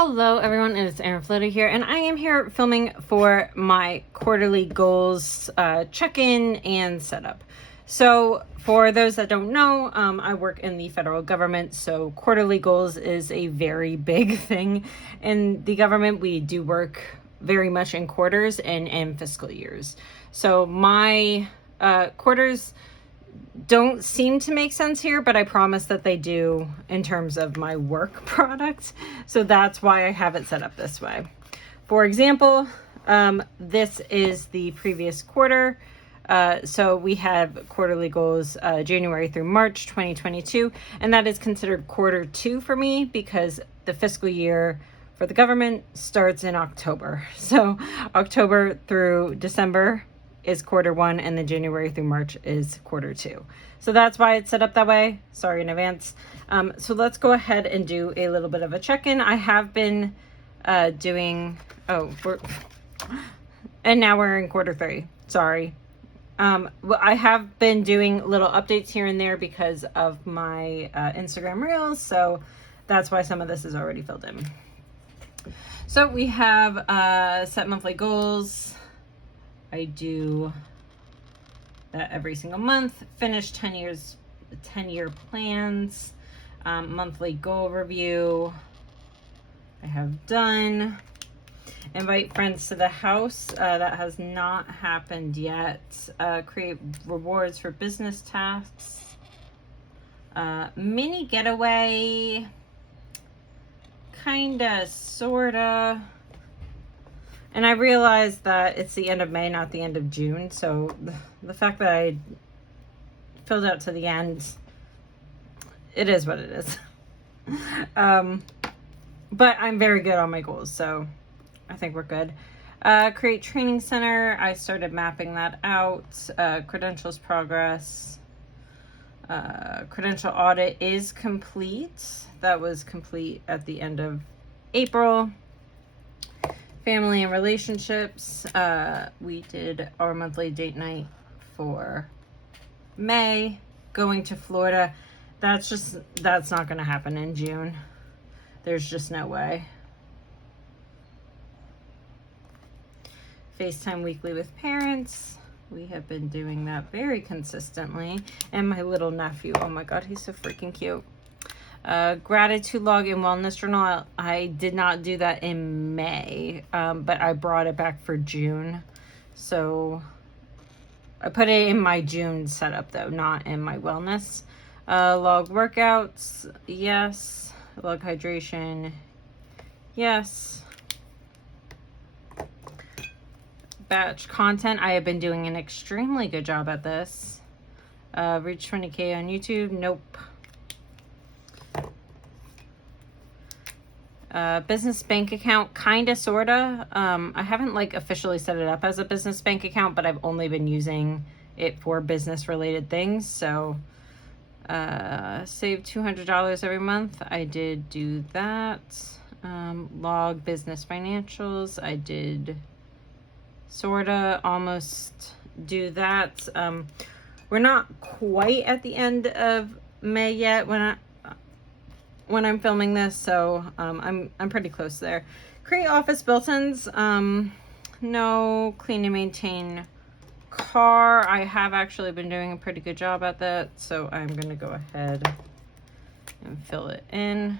Hello everyone, it's Erin Flota here, and I am here filming for my quarterly goals check-in and setup. So for those that don't know, I work in the federal government, so quarterly goals is a very big thing. In the government, we do work very much in quarters and in fiscal years. So my quarters don't seem to make sense here, but I promise that they do in terms of my work product. So that's why I have it set up this way. For example, this is the previous quarter. So we have quarterly goals January through March 2022, and that is considered quarter 2 for me because the fiscal year for the government starts in October. So October through December is quarter 1, and then January through March is quarter 2. So that's why it's set up that way. Sorry in advance. So let's go ahead and do a little bit of a check-in. I have been doing, and now we're in quarter 3. Sorry. Well, I have been doing little updates here and there because of my Instagram Reels. So that's why some of this is already filled in. So we have set monthly goals. I do that every single month. Finish 10-year plans, monthly goal review. I have done. Invite friends to the house. That has not happened yet. Create rewards for business tasks. Mini getaway. Kinda, sorta. And I realized that it's the end of May, not the end of June. So the fact that I filled out to the end, it is what it is. But I'm very good on my goals, so I think we're good. Create training center. I started mapping that out. Credentials progress. Credential audit is complete. That was complete at the end of April. Family and relationships. We did our monthly date night for May. Going to Florida. That's not going to happen in June. There's just no way. FaceTime weekly with parents. We have been doing that very consistently. And my little nephew. Oh my God, he's so freaking cute. Gratitude log and wellness journal. I did not do that in May, but I brought it back for June. So I put it in my June setup though, not in my wellness. Log workouts. Yes. Log hydration. Yes. Batch content. I have been doing an extremely good job at this. Reach 20K on YouTube. Nope. Business bank account, kinda, sorta. I haven't officially set it up as a business bank account, but I've only been using it for business related things. So save $200 every month. I did do that. Log business financials. I did sorta almost do that. We're not quite at the end of May yet when I'm filming this, so I'm pretty close there. Create office built-ins. No. Clean and maintain car. I have actually been doing a pretty good job at that, so I'm gonna go ahead and fill it in.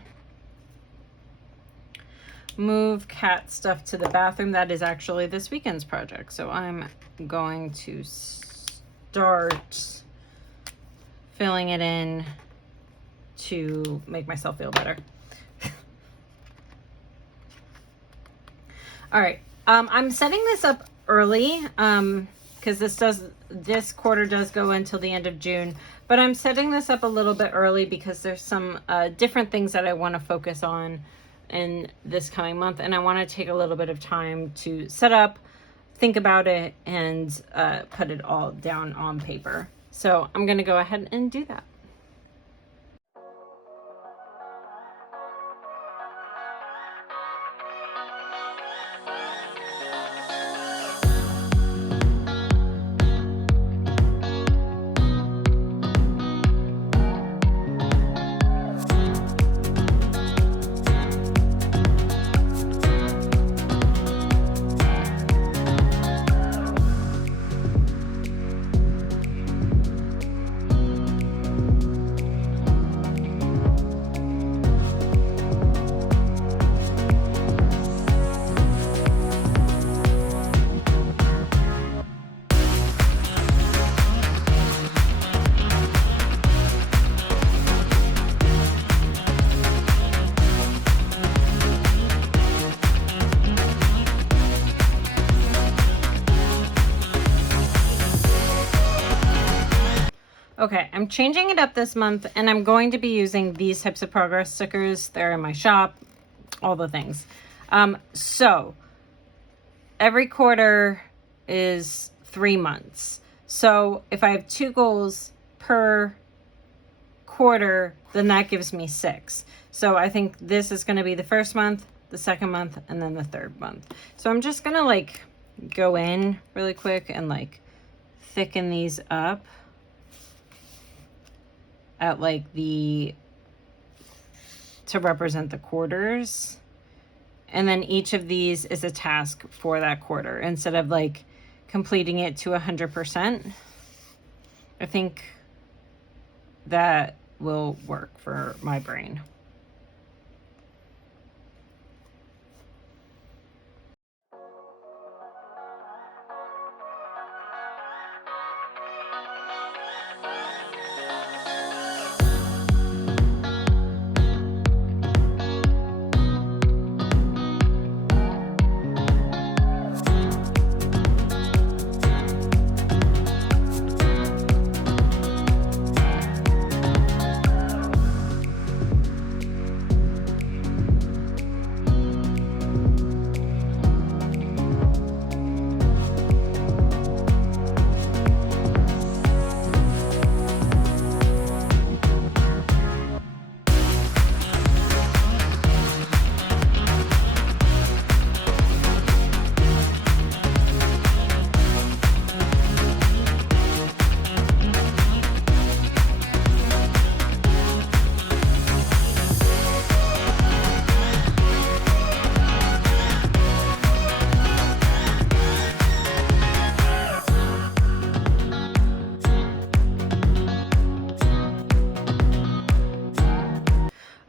Move cat stuff to the bathroom. That is actually this weekend's project, so I'm going to start filling it in to make myself feel better. All right. I'm setting this up early because this quarter does go until the end of June, but I'm setting this up a little bit early because there's some different things that I want to focus on in this coming month, and I want to take a little bit of time to set up, think about it, and put it all down on paper. So I'm going to go ahead and do that. I'm changing it up this month, and I'm going to be using these types of progress stickers. They're in my shop, all the things. So every quarter is 3 months. So if I have 2 goals per quarter, then that gives me 6. So I think this is going to be the first month, the second month, and then the third month. So I'm just going to like go in really quick and like thicken these up at like to represent the quarters. And then each of these is a task for that quarter instead of like completing it to 100%. I think that will work for my brain.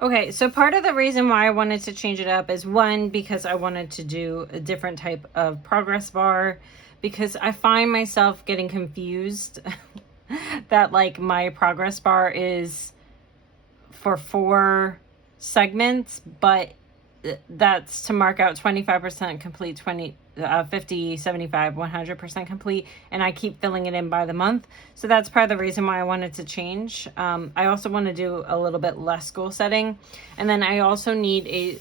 Okay, so part of the reason why I wanted to change it up is one, because I wanted to do a different type of progress bar, because I find myself getting confused that like my progress bar is for 4 segments, but that's to mark out 25% complete, 50, 75, 100% complete, and I keep filling it in by the month. So that's part of the reason why I wanted to change. I also want to do a little bit less goal setting, and then I also need a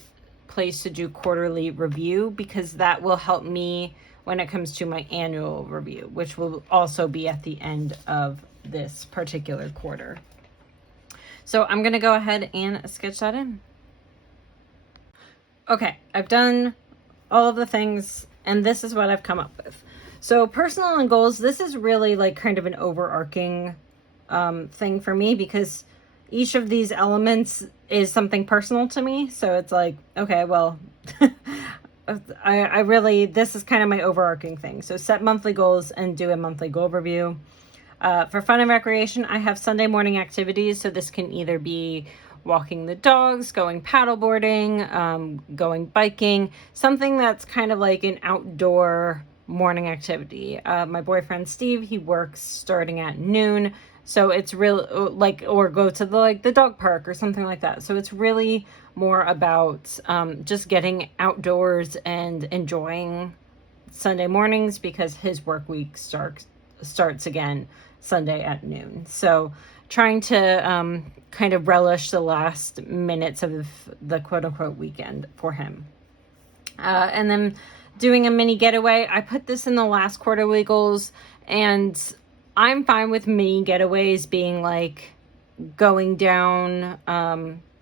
place to do quarterly review, because that will help me when it comes to my annual review, which will also be at the end of this particular quarter. So I'm going to go ahead and sketch that in. Okay, I've done all of the things, and this is what I've come up with. So personal and goals, this is really like kind of an overarching thing for me, because each of these elements is something personal to me. So it's like, okay, well, I really, this is kind of my overarching thing. So set monthly goals and do a monthly goal review. For fun and recreation, I have Sunday morning activities. So this can either be walking the dogs, going paddleboarding, going biking, something that's kind of like an outdoor morning activity. My boyfriend Steve, he works starting at noon, so it's real like, or go to the dog park or something like that. So it's really more about just getting outdoors and enjoying Sunday mornings, because his work week starts again Sunday at noon. So trying to kind of relish the last minutes of the quote unquote weekend for him. And then doing a mini getaway. I put this in the last quarterly goals, and I'm fine with mini getaways being like going down.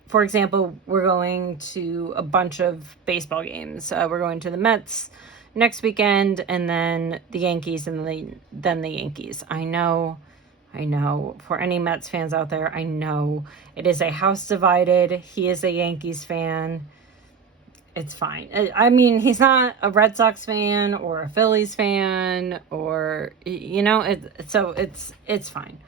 For example, we're going to a bunch of baseball games. We're going to the Mets next weekend, and then the Yankees, and then the Yankees. I know, for any Mets fans out there, I know it is a house divided. He is a Yankees fan. It's fine. I mean, he's not a Red Sox fan or a Phillies fan, or, so it's fine.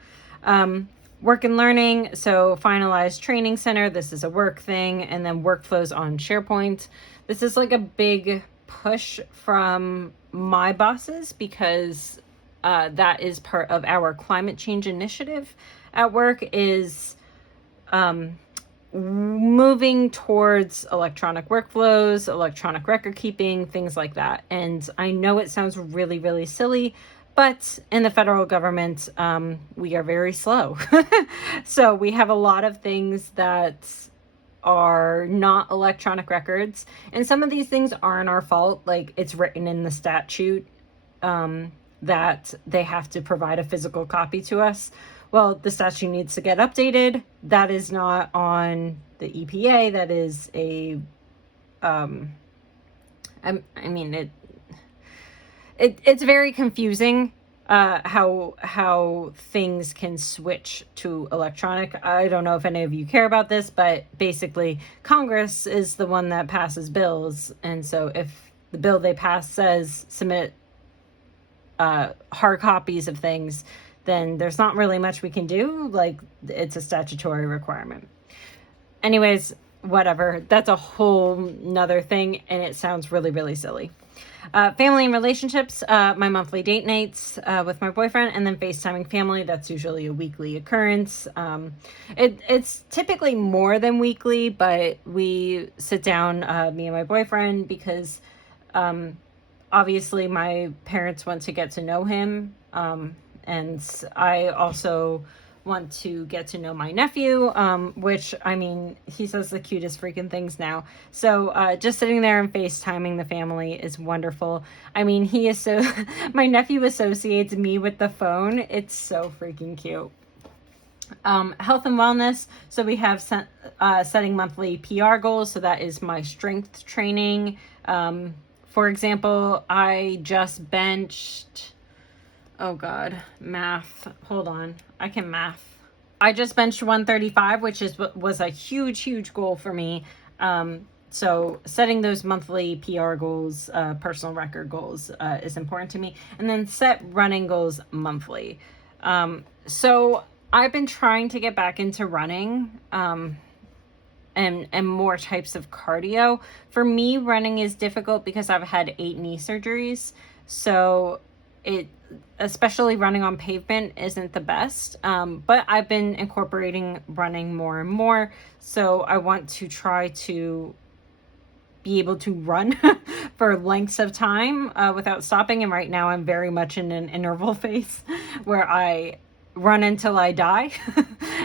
Work and learning. So finalized training center. This is a work thing. And then workflows on SharePoint. This is like a big push from my bosses, because that is part of our climate change initiative at work, is moving towards electronic workflows, electronic record keeping, things like that. And I know it sounds really, really silly, But in the federal government, we are very slow. So we have a lot of things that are not electronic records. And some of these things aren't our fault. Like, it's written in the statute that they have to provide a physical copy to us. Well, the statute needs to get updated. That is not on the EPA. That is a, it's very confusing how things can switch to electronic. I don't know if any of you care about this, but basically Congress is the one that passes bills. And so if the bill they pass says submit hard copies of things, then there's not really much we can do. Like, it's a statutory requirement. Anyways, whatever. That's a whole nother thing, and it sounds really, really silly. Family and relationships, my monthly date nights with my boyfriend, and then FaceTiming family. That's usually a weekly occurrence. It's typically more than weekly, but we sit down, me and my boyfriend, because obviously my parents want to get to know him, and I also want to get to know my nephew, which, I mean, he says the cutest freaking things now. So just sitting there and FaceTiming the family is wonderful. I mean, he is so, my nephew associates me with the phone. It's so freaking cute. Health and wellness. So we have setting monthly PR goals. So that is my strength training. For example, I just benched, oh God, math. Hold on. I can math. I just benched 135, which was a huge goal for me. So setting those monthly PR goals, personal record goals, is important to me. And then set running goals monthly. So I've been trying to get back into running, and more types of cardio. For me, running is difficult because I've had 8 knee surgeries. So especially running on pavement isn't the best. But I've been incorporating running more and more. So I want to try to be able to run for lengths of time without stopping. And right now I'm very much in an interval phase where I run until I die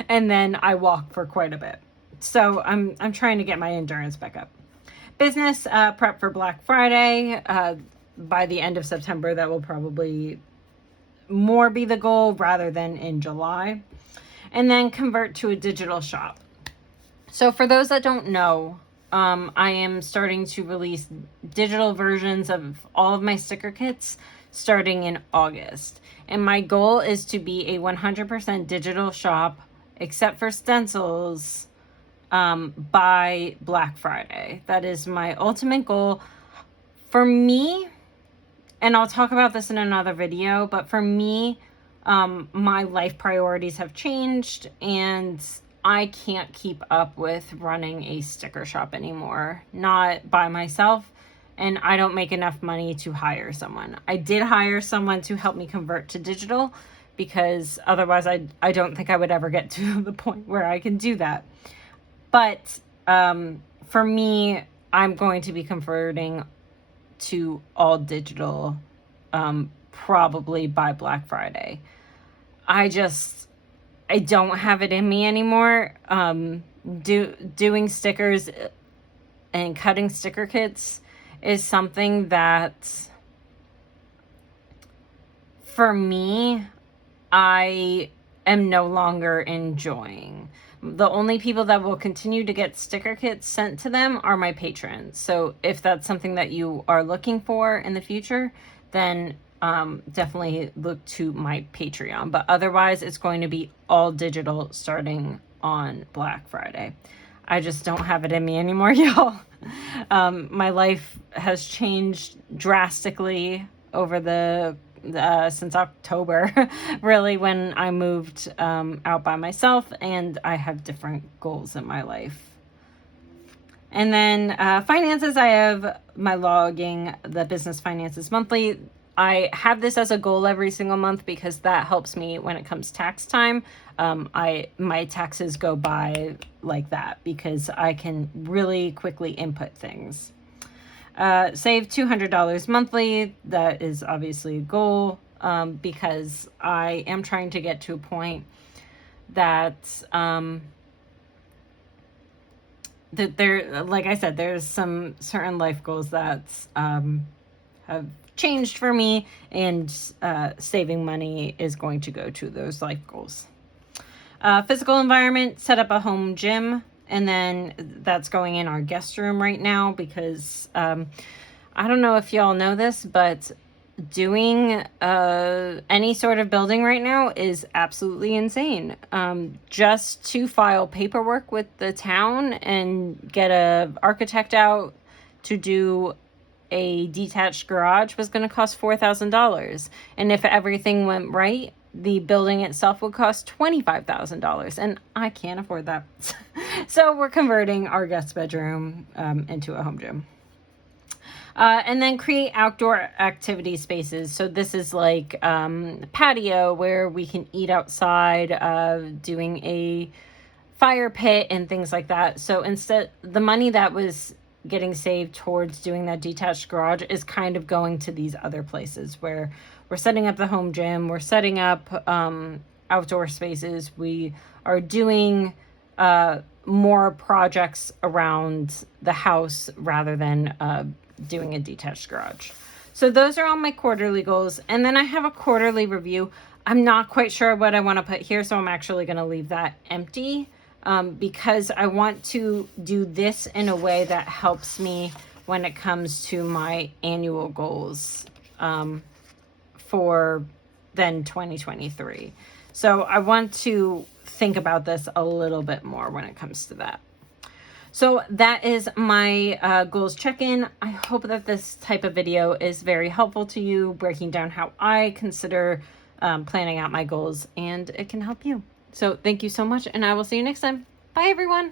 and then I walk for quite a bit. So I'm trying to get my endurance back up. Business, prep for Black Friday. By the end of September, that will probably more be the goal rather than in July. And then convert to a digital shop. So for those that don't know, I am starting to release digital versions of all of my sticker kits starting in August. And my goal is to be a 100% digital shop, except for stencils, by Black Friday. That is my ultimate goal. For me, and I'll talk about this in another video, but for me, my life priorities have changed and I can't keep up with running a sticker shop anymore, not by myself, and I don't make enough money to hire someone. I did hire someone to help me convert to digital because otherwise I don't think I would ever get to the point where I can do that. But for me, I'm going to be converting to all digital probably by Black Friday. I don't have it in me anymore. Doing stickers and cutting sticker kits is something that for me, I am no longer enjoying. The only people that will continue to get sticker kits sent to them are my patrons. So if that's something that you are looking for in the future, then definitely look to my Patreon. But otherwise, it's going to be all digital starting on Black Friday. I just don't have it in me anymore, y'all. My life has changed drastically over since October, really, when I moved out by myself, and I have different goals in my life. And then finances, I have my logging, the business finances monthly. I have this as a goal every single month because that helps me when it comes tax time. My taxes go by like that because I can really quickly input things. Save $200 monthly. That is obviously a goal. because I am trying to get to a point that that there, like I said, there's some certain life goals that have changed for me, and saving money is going to go to those life goals. Physical environment, set up a home gym, and then that's going in our guest room right now because I don't know if y'all know this, but doing any sort of building right now is absolutely insane. Just to file paperwork with the town and get a architect out to do a detached garage was going to cost $4,000. And if everything went right, the building itself would cost $25,000, and I can't afford that. So we're converting our guest bedroom into a home gym. And then create outdoor activity spaces. So this is like patio where we can eat outside, doing a fire pit and things like that. So instead, the money that was getting saved towards doing that detached garage is kind of going to these other places where we're setting up the home gym, we're setting up outdoor spaces, we are doing more projects around the house rather than doing a detached garage. So those are all my quarterly goals. And then I have a quarterly review. I'm not quite sure what I want to put here, so I'm actually going to leave that empty because I want to do this in a way that helps me when it comes to my annual goals for then 2023. So I want to think about this a little bit more when it comes to that. So that is my goals check-in. I hope that this type of video is very helpful to you, breaking down how I consider planning out my goals, and it can help you. So thank you so much, and I will see you next time. Bye, everyone.